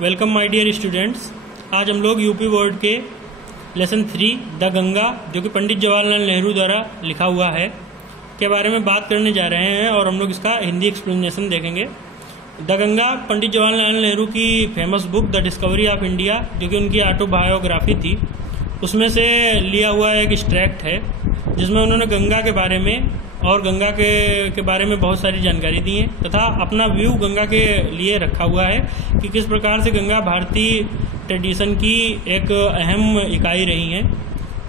Welcome my dear students. आज हम लोग यूपी बोर्ड के लेसन 3 द गंगा, जो कि पंडित जवाहरलाल नेहरू द्वारा लिखा हुआ है, के बारे में बात करने जा रहे हैं और हम लोग इसका हिंदी एक्सप्लेनेशन देखेंगे। द गंगा पंडित जवाहरलाल नेहरू की famous book the discovery of India, जो कि उनकी ऑटोबायोग्राफी थी, उसमें से लिया हुआ एक एक्सट्रैक्ट है, जिसमें उन्होंने गंगा के बारे में और गंगा के बारे में बहुत सारी जानकारी दी है तथा अपना व्यू गंगा के लिए रखा हुआ है कि किस प्रकार से गंगा भारतीय ट्रेडिशन की एक अहम इकाई रही है।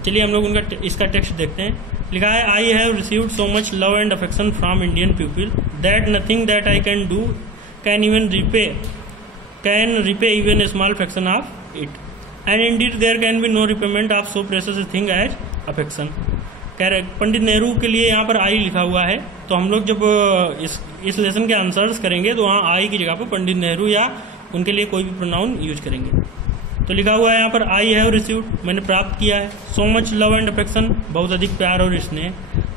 चलिए हम लोग इसका टेक्स्ट देखते हैं। लिखा है, I have received so much love and affection from Indian people that nothing that I can do can repay even a small fraction of it, and indeed there can be no repayment of so precious a thing as affection. कह रहे पंडित नेहरू के लिए यहाँ पर आई लिखा हुआ है, तो हम लोग जब इस लेसन के आंसर्स करेंगे तो वहाँ आई की जगह पर पंडित नेहरू या उनके लिए कोई भी प्रोनाउन यूज करेंगे। तो लिखा हुआ है यहाँ पर, आई हैव रिसीव्ड, मैंने प्राप्त किया है, सो मच लव एंड अफेक्शन, बहुत अधिक प्यार और स्नेह,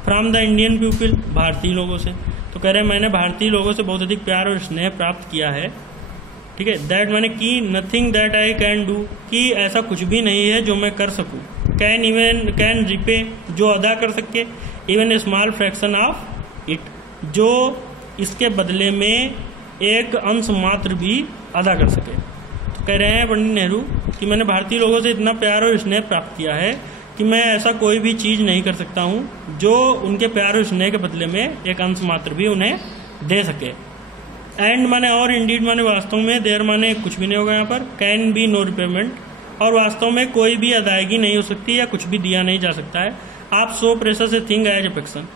फ्रॉम द इंडियन पीपल, भारतीय लोगों से। तो कह रहे हैं मैंने भारतीय लोगों से बहुत अधिक प्यार और स्नेह प्राप्त किया है। ठीक है। दैट माने कि nothing that I can do, कि ऐसा कुछ भी नहीं है जो मैं कर सकूं। कैन रिपे, जो अदा कर सके, even a small fraction of it, जो इसके बदले में एक अंश मात्र भी अदा कर सके। तो कह रहे हैं पंडित नेहरू कि मैंने भारतीय लोगों से इतना प्यार और स्नेह प्राप्त किया है कि मैं ऐसा कोई भी चीज़ नहीं कर सकता हूं जो उनके प्यार और स्नेह के बदले में एक अंश मात्र भी उन्हें दे सके। एंड माने और, इंडीड माने वास्तव में, देयर माने कुछ भी नहीं होगा यहाँ पर, कैन बी नो रिपेमेंट, और वास्तव में कोई भी अदायगी नहीं हो सकती या कुछ भी दिया नहीं जा सकता है। आप so precious a thing as affection,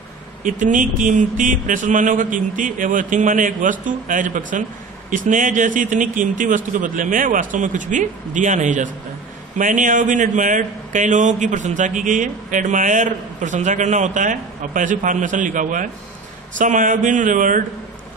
इतनी कीमती, प्रेशस माने होगा कीमती, एवं थिंग माने एक वस्तु, एज अफेक्शन, स्नेह जैसी इतनी कीमती वस्तु के बदले में वास्तव में कुछ भी दिया नहीं जा सकता है। मैंने हैव बीन एडमायर्ड, कई लोगों की प्रशंसा की गई है। एडमायर प्रशंसा करना होता है और पैसिव फॉर्मेशन लिखा हुआ है। सम हैव बीन रिवर्ड,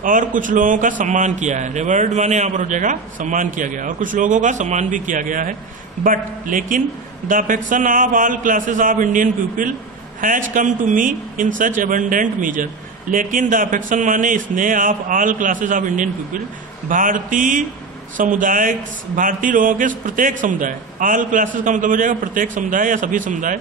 और कुछ लोगों का सम्मान किया है। रिवर्ड माने यहाँ पर हो जाएगा सम्मान किया गया, और कुछ लोगों का सम्मान भी किया गया है। बट लेकिन the affection of all classes of Indian people has come to me in such abundant measure, लेकिन द अफेक्शन माने स्नेह of all classes of Indian people, भारतीय समुदाय, भारतीय लोगों के प्रत्येक समुदाय, ऑल क्लासेस का मतलब हो जाएगा प्रत्येक समुदाय या सभी समुदाय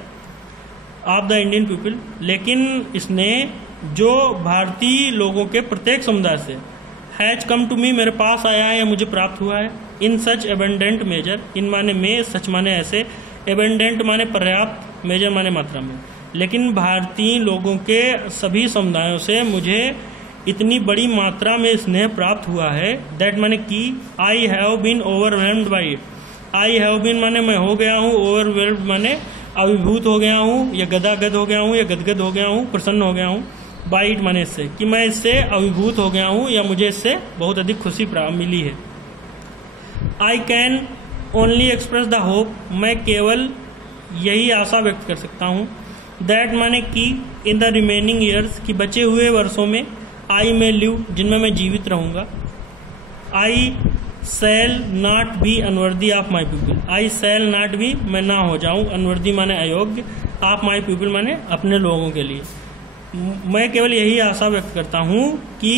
ऑफ द इंडियन पीपल, लेकिन स्नेह जो भारतीय लोगों के प्रत्येक समुदाय से, हैज कम टू मी, मेरे पास आया है या मुझे प्राप्त हुआ है, इन सच एबंडेंट मेजर, इन माने में, सच माने ऐसे, एबंडेंट माने पर्याप्त, मेजर माने मात्रा में, लेकिन भारतीय लोगों के सभी समुदायों से मुझे इतनी बड़ी मात्रा में स्नेह प्राप्त हुआ है। दैट माने कि I have been overwhelmed by it, I have been माने मैं हो गया हूँ, ओवरवेल्म्ड माने अभिभूत हो गया हूँ या गदागद हो गया हूँ या गदगद हो गया हूँ, प्रसन्न हो गया हूँ। बाई इट माने इससे, कि मैं इससे अभिभूत हो गया हूँ या मुझे इससे बहुत अधिक खुशी मिली है। I can only express the hope, मैं केवल यही आशा व्यक्त कर सकता हूँ। दैट माने कि इन द रिमेनिंग ईयर्स, की बचे हुए वर्षों में, आई में लिव, जिनमें मैं जीवित रहूंगा। I shall not be unworthy of my people, I shall not be, मैं ना हो जाऊं, अनवर्दी माने अयोग्य, ऑफ माई पीपल माने अपने लोगों के लिए। मैं केवल यही आशा व्यक्त करता हूँ कि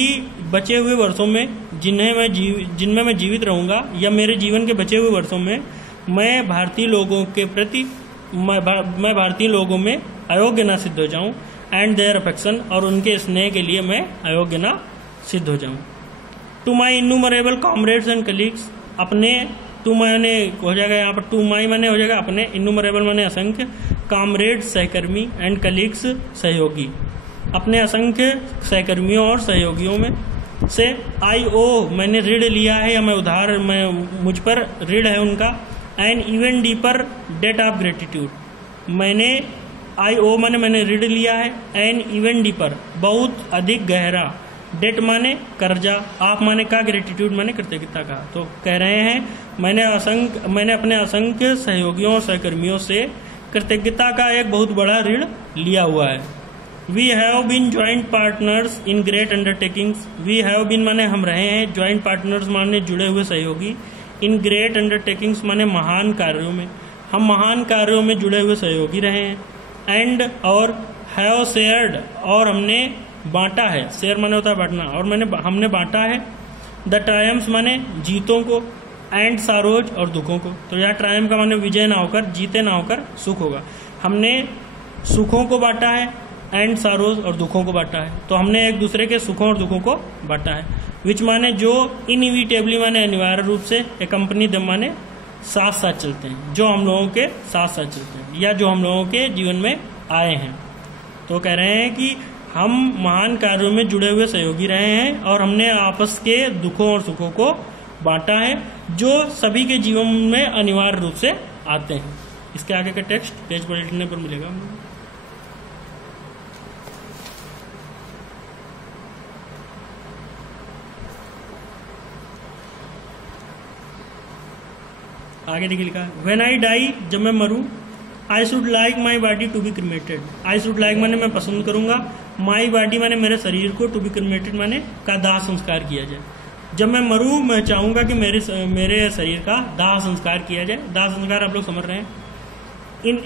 बचे हुए वर्षों में जिनमें मैं जीवित रहूंगा, या मेरे जीवन के बचे हुए वर्षों में मैं भारतीय लोगों के प्रति, मैं भारतीय लोगों में अयोग्य ना सिद्ध हो जाऊं, एंड देयर अफेक्शन, और उनके स्नेह के लिए मैं अयोग्य ना सिद्ध हो जाऊं। To my innumerable comrades and colleagues, अपने, टू माने हो जाएगा यहाँ पर, टू माई माने हो जाएगा अपने, इन्यूमरेबल माने असंख्य, कॉमरेड्स सहकर्मी, एंड कलीग्स सहयोगी, अपने असंख्य सहकर्मियों और सहयोगियों में से। आई ओ, मैंने ऋण लिया है या मैं उधार, मैं मुझ पर ऋण है उनका। And even deeper debt of gratitude, मैंने, आई ओ माने मैंने ऋण लिया है, एंड इवन डीपर बहुत अधिक गहरा, डेट माने कर्जा, ऑफ माने का, ग्रेटिट्यूड माने कृतज्ञता का। तो कह रहे हैं मैंने अपने असंख्य सहयोगियों और सहकर्मियों से कृतज्ञता का एक बहुत बड़ा ऋण लिया हुआ है। We have been joint partners in great undertakings, we have been माने हम रहे हैं, ज्वाइंट पार्टनर्स माने जुड़े हुए सहयोगी, इन ग्रेट अंडरटेकिंग्स माने महान कार्यों में, हम महान कार्यों में जुड़े हुए सहयोगी रहे हैं। एंड और हैव शेयर्ड, और हमने बांटा है, शेयर माने होता है बांटना, और हमने बांटा है द ट्रायम्फ्स माने जीतों को, एंड सारोज और दुखों को। तो यहाँ ट्रायम्फ का माने विजय ना होकर, जीते ना होकर सुख होगा। हमने सुखों को बांटा है, एंड सारोज और दुखों को बांटा है। तो हमने एक दूसरे के सुखों और दुखों को बांटा है। विच माने जो, इनइविटेबली माने अनिवार्य रूप से, एकम्पनी दम माने साथ साथ चलते हैं, जो हम लोगों के साथ साथ चलते हैं या जो हम लोगों के जीवन में आए हैं। तो कह रहे हैं कि हम महान कार्यों में जुड़े हुए सहयोगी रहे हैं और हमने आपस के दुखों और सुखों को बांटा है, जो सभी के जीवन में अनिवार्य रूप से आते हैं। इसके आगे का टेक्स्ट पेज पलटने पर मिलेगा। आगे देखिए लिखा है, व्हेन आई डाई, जब मैं मरूं, I should like my body to be cremated. I should like माने मैं पसंद करूंगा, माई बॉडी माने मेरे शरीर को, टू बी क्रिमेटेड माने का दाह संस्कार किया जाए। जब मैं मरूं मैं चाहूंगा कि मेरे शरीर का दाह संस्कार किया जाए। दाह संस्कार आप लोग समझ रहे हैं।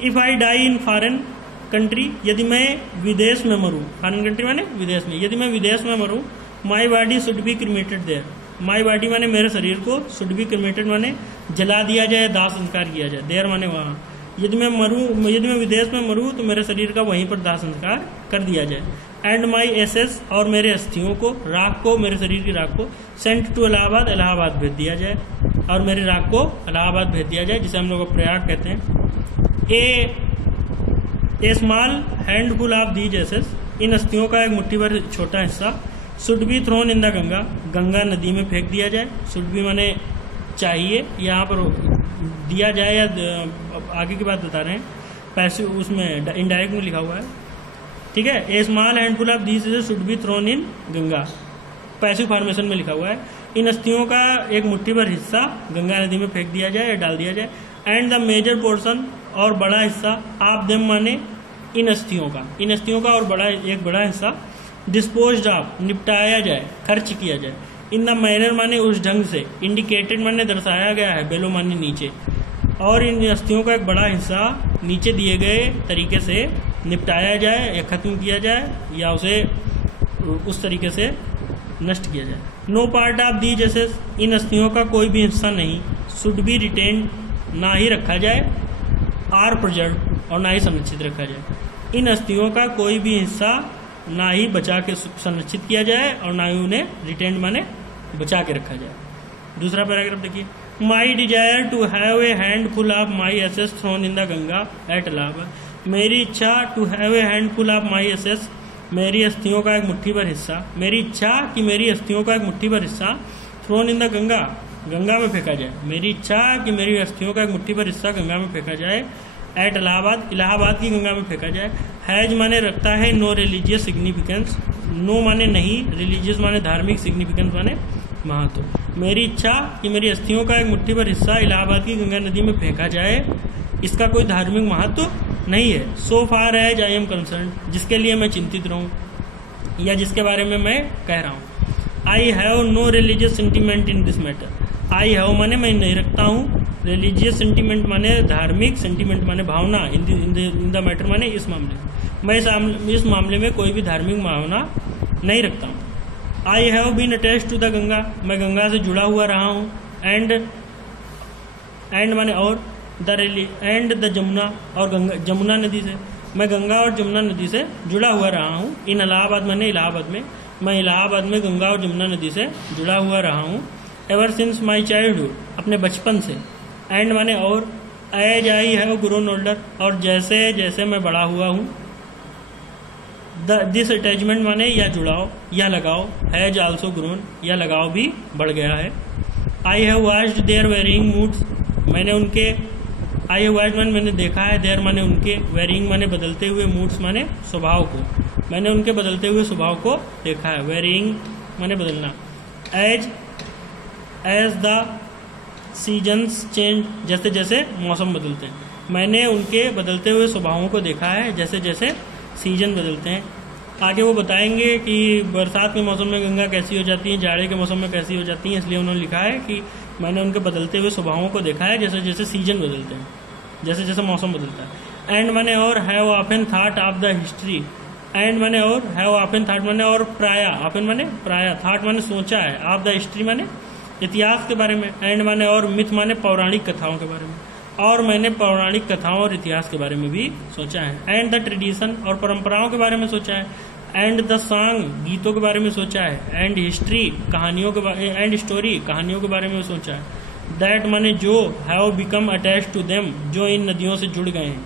If I die in foreign country, यदि मैं विदेश में मरूं, फॉरेन कंट्री माने विदेश में, यदि मैं विदेश में मरूं, my body should be cremated there. My body माने मेरे शरीर को, शुड बी क्रिमेटेड माने जला दिया जाए, दाह संस्कार किया जाए। देयर माने वहां। यदि मैं विदेश में मरूं तो मेरे शरीर का वहीं पर दाह संस्कार कर दिया जाए। एंड माई एसेस, और मेरे अस्थियों को, राख को, मेरे शरीर की राख को, सेंट टू इलाहाबाद, इलाहाबाद भेज दिया जाए। और मेरी राख को इलाहाबाद भेज दिया जाए, जिसे हम लोग प्रयाग कहते हैं। A small handful of these ashes, इन अस्थियों का एक मुट्ठी भर छोटा हिस्सा, should be thrown in the Ganga, Ganga नदी में फेंक दिया जाए। शुड बी माने चाहिए, यहाँ पर दिया जाए या आगे की बात बता रहे हैं, पैसिव उसमें इनडायरेक्ट में लिखा हुआ है, ठीक है। A small handful of these should be thrown in Ganga, passive formation में लिखा हुआ है। इन अस्थियों का एक मुट्ठी भर हिस्सा गंगा नदी में फेंक दिया जाए या डाल दिया जाए। एंड द मेजर पोर्शन, और बड़ा हिस्सा, ऑफ देम माने इन अस्थियों का, इन अस्थियों का और एक बड़ा हिस्सा, डिस्पोज्ड ऑफ निपटाया जाए, खर्च किया जाए। इन द मैनर माने उस ढंग से, इंडिकेटेड माने दर्शाया गया है, बेलो माने नीचे, और इन अस्थियों का एक बड़ा हिस्सा नीचे दिए गए तरीके से निपटाया जाए या खत्म किया जाए या उसे उस तरीके से नष्ट किया जाए। No part of these ashes, इन अस्थियों का कोई भी हिस्सा नहीं, शुड बी रिटेन, ना ही रखा जाए, आर प्रिजर्व, और ना ही संरक्षित रखा जाए। इन अस्थियों का कोई भी हिस्सा ना ही बचा के संरक्षित किया जाए और ना ही उन्हें रिटेन माने बचा के रखा जाए। दूसरा पैराग्राफ देखिए, my desire to have a handful of my ashes thrown in the Ganga at Allahabad. मेरी इच्छा, to have a handful of my ashes, मेरी अस्थियों का एक मुट्ठी भर हिस्सा, मेरी इच्छा कि मेरी अस्थियों का एक मुट्ठी भर हिस्सा, thrown in the Ganga, Ganga में फेंका जाए। मेरी इच्छा कि मेरी अस्थियों का एक मुट्ठी भर हिस्सा गंगा में फेंका जाए। एट इलाहाबाद, इलाहाबाद की गंगा में फेंका जाए। हैज माने रखता है, नो रिलीजियस सिग्निफिकेंस, नो माने नहीं, रिलीजियस माने धार्मिक, सिग्निफिकेंस माने महत्व। मेरी इच्छा कि मेरी अस्थियों का एक मुट्ठी भर हिस्सा इलाहाबाद की गंगा नदी में फेंका जाए, इसका कोई धार्मिक महत्व नहीं है। So far as I am concerned, जिसके लिए मैं चिंतित रहूं या जिसके बारे में मैं कह रहा हूं। I have no religious sentiment in this matter. I have माने मैं नहीं रखता हूं, रिलीजियस सेंटिमेंट माने धार्मिक, सेंटिमेंट माने भावना, इन द मैटर माने इस मामले में, मैं इस मामले में कोई भी धार्मिक भावना नहीं रखता हूँ। I have been attached to the Ganga, मैं गंगा से जुड़ा हुआ रहा हूँ। एंड माने और, द जमुना, और जमुना नदी से, मैं गंगा और जमुना नदी से जुड़ा हुआ रहा हूँ। इन इलाहाबाद माने इलाहाबाद में, मैं इलाहाबाद में गंगा और जमुना नदी से जुड़ा हुआ रहा हूँ। एवर सिंस माई चाइल्डहुड, अपने बचपन से। एंड माने और, as I have grown older, और जैसे जैसे मैं बड़ा हुआ हूँ। दिस अटैचमेंट माने या जुड़ाव या लगाव, हैज आल्सो ग्रोन, या लगाव भी बढ़ गया है। I have watched their varying moods, मैंने उनके, आई हैव वॉच्ड माने मैंने देखा है, देयर माने उनके, वेरिंग माने बदलते हुए, मूड्स माने स्वभाव को, मैंने उनके बदलते हुए स्वभाव को देखा है। वेरिंग माने बदलना। एज द सीजन्स चेंज, जैसे जैसे मौसम बदलते हैं, मैंने उनके बदलते हुए स्वभावों को देखा है जैसे जैसे सीजन बदलते हैं। आगे वो बताएंगे कि बरसात के मौसम में गंगा कैसी हो जाती है, जाड़े के मौसम में कैसी हो जाती है, इसलिए उन्होंने लिखा है कि मैंने उनके बदलते हुए स्वभावों को देखा है जैसे जैसे सीजन बदलते हैं, जैसे जैसे मौसम बदलता है। एंड माने और, have often thought of the history, and माने और, हैव ऑफन थॉट माने और प्राय, ऑफन माने प्राय, थॉट माने सोचा है, ऑफ द हिस्ट्री माने इतिहास के बारे में, एंड माने और, मिथ माने पौराणिक कथाओं के बारे में, और मैंने पौराणिक कथाओं और इतिहास के बारे में भी सोचा है। एंड द ट्रेडिशन और परंपराओं के बारे में सोचा है। एंड द सॉन्ग गीतों के बारे में सोचा है। एंड हिस्ट्री कहानियों के बारे, एंड स्टोरी कहानियों के बारे में सोचा है। दैट माने जो, have become attach to them जो इन नदियों से जुड़ गए हैं।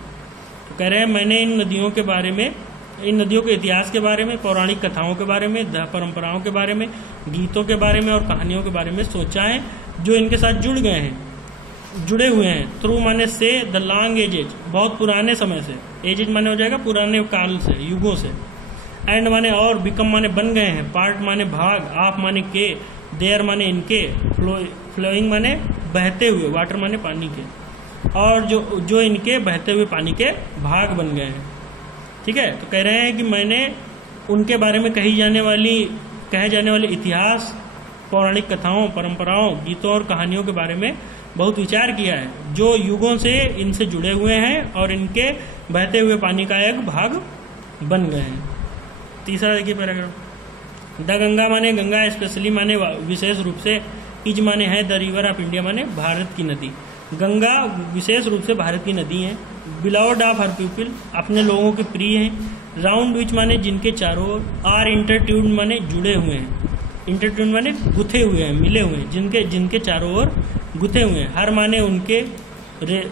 तो कह रहे हैं मैंने इन नदियों के बारे में, इन नदियों के इतिहास के बारे में, पौराणिक कथाओं के बारे में, परंपराओं के बारे में, गीतों के बारे में और कहानियों के बारे में सोचा है जो इनके साथ जुड़ गए हैं, जुड़े हुए हैं। थ्रू माने से, द लॉन्ग एजेज बहुत पुराने समय से, एजेज माने हो जाएगा पुराने काल से, युगों से। एंड माने और, बिकम माने बन गए हैं, पार्ट माने भाग, ऑफ माने के, देयर माने इनके, फ्लोइंग माने बहते हुए, वाटर माने पानी के, और जो इनके बहते हुए पानी के भाग बन गए हैं। ठीक है, तो कह रहे हैं कि मैंने उनके बारे में कहे जाने वाले इतिहास, पौराणिक कथाओं, परंपराओं, गीतों और कहानियों के बारे में बहुत विचार किया है जो युगों से इनसे जुड़े हुए हैं और इनके बहते हुए पानी का एक भाग बन गए हैं। तीसरा देखिए पैराग्राफ। द गंगा माने गंगा, स्पेशली माने विशेष रूप से, इज माने है, द रिवर ऑफ इंडिया माने भारत की नदी। गंगा विशेष रूप से भारत की नदी है। बिलाउड ऑफ हर पीपल अपने लोगों के प्रिय हैं। राउंड विच माने जिनके चारों ओर, आर इंटरट्यून्ड माने जुड़े हुए हैं, इंटरट्यून्ड माने गुथे हुए हैं, मिले हुए हैं, जिनके चारों ओर गुथे हुए हैं। हर माने उनके,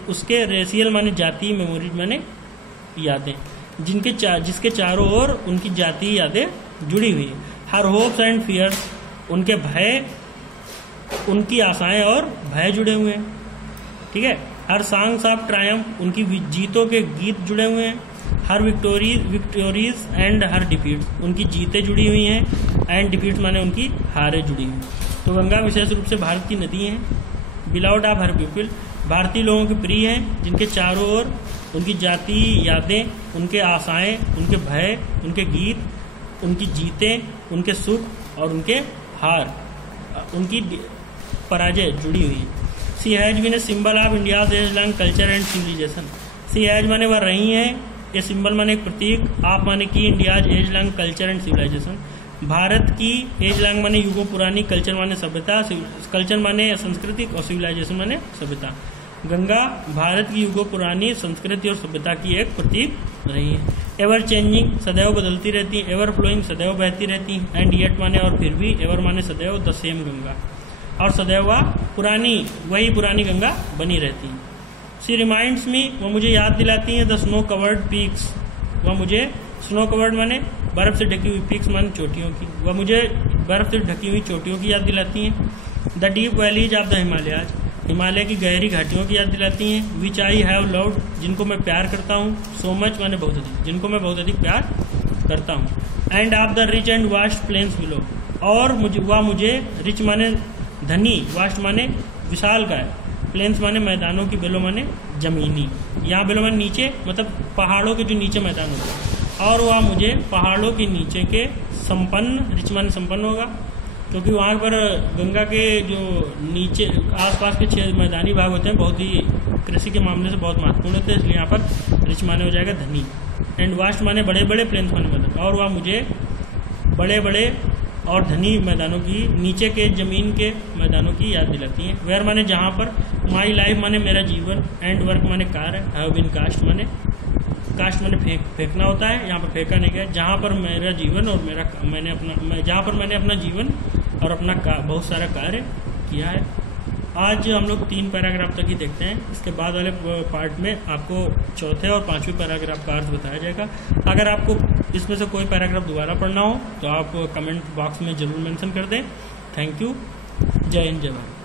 उसके, रेशियल माने जाति, मेमोरीज माने यादें, जिसके चारों ओर उनकी जाति यादें जुड़ी हुई हैं। हर होप्स एंड फियर्स उनके भय, उनकी आशाएं और भय जुड़े हुए हैं। ठीक है, हर सॉन्ग्स ऑफ ट्रायम्फ उनकी जीतों के गीत जुड़े हुए हैं। हर विक्टोरीज एंड हर डिफीट्स उनकी जीतें जुड़ी हुई हैं, एंड डिफीट्स माने उनकी हारें जुड़ी हुई हैं। तो गंगा विशेष रूप से भारत की नदी है। बिलाउड ऑफ हर पीपल भारतीय लोगों के प्रिय हैं, जिनके चारों ओर उनकी जाति यादें, उनके आशाएं, उनके भय, उनके गीत, उनकी जीतें, उनके सुख और उनके हार, उनकी पराजय जुड़ी हुई है। She has been a symbol of India's age long culture and civilization. She has माने वह रही है, ए सिंबल माने एक प्रतीक, ऑफ माने की, India's age long culture and civilization भारत की, एज लॉन्ग माने युगों पुरानी, कल्चर माने सभ्यता, कल्चर माने संस्कृति और सिविलाइजेशन माने सभ्यता। गंगा भारत की युगों पुरानी संस्कृति और सभ्यता की एक प्रतीक रही है। एवर चेंजिंग सदैव बदलती रहती है, एवर फ्लोइंग सदैव बहती रहती है, एंड येट माने और फिर भी, एवर माने सदैव, द सेम गंगा और सदैव वह पुरानी, वही पुरानी गंगा बनी रहती है। सी रिमाइंड्स मी वह मुझे याद दिलाती है, द स्नो कवर्ड पीक्स वह मुझे, स्नो कवर्ड माने बर्फ से ढकी हुई, पीक्स माने चोटियों की, वह मुझे बर्फ से ढकी हुई चोटियों की याद दिलाती हैं। The deep valleys of the Himalayas Himalaya की गहरी घाटियों की याद दिलाती हैं। विच आई हैव लव्ड जिनको मैं प्यार करता हूँ। सो मच माने बहुत अधिक, जिनको मैं बहुत अधिक प्यार करता हूँ। And of the rich and vast plains below और मुझे रिच माने धनी, वास्ट माने विशाल का है, प्लेन्स माने मैदानों की, बेलो माने जमीनी, यहाँ बेलो माने नीचे, मतलब पहाड़ों के जो नीचे मैदान होता है, और वह मुझे पहाड़ों के नीचे के संपन्न, रिच माने संपन्न होगा, क्योंकि वहाँ पर गंगा के जो नीचे आसपास के 6 मैदानी भाग होते हैं बहुत ही कृषि के मामले से बहुत महत्वपूर्ण होते हैं, इसलिए यहाँ पर रिच माने हो जाएगा धनी। एंड वास्ट माने बड़े बड़े, प्लेन्स माने मैदान, और वह मुझे बड़े बड़े और धनी मैदानों की, नीचे के जमीन के मैदानों की याद दिलाती हैं। वेयर माने जहाँ पर, माई लाइफ माने मेरा जीवन, एंड वर्क माने कार्य, हैव बीन कास्ट माने फेंकना होता है, यहाँ पर फेंका नहीं गया। जहाँ पर मेरा जीवन और जहाँ पर मैंने अपना जीवन और अपना बहुत सारा कार्य किया है। आज हम लोग 3 पैराग्राफ तक ही देखते हैं, इसके बाद वाले पार्ट में आपको चौथे और 5वें पैराग्राफ का अर्थ बताया जाएगा। अगर आपको इसमें से कोई पैराग्राफ दोबारा पढ़ना हो तो आप कमेंट बॉक्स में जरूर मेंशन कर दें। Thank you. जय हिंद, जय भारत।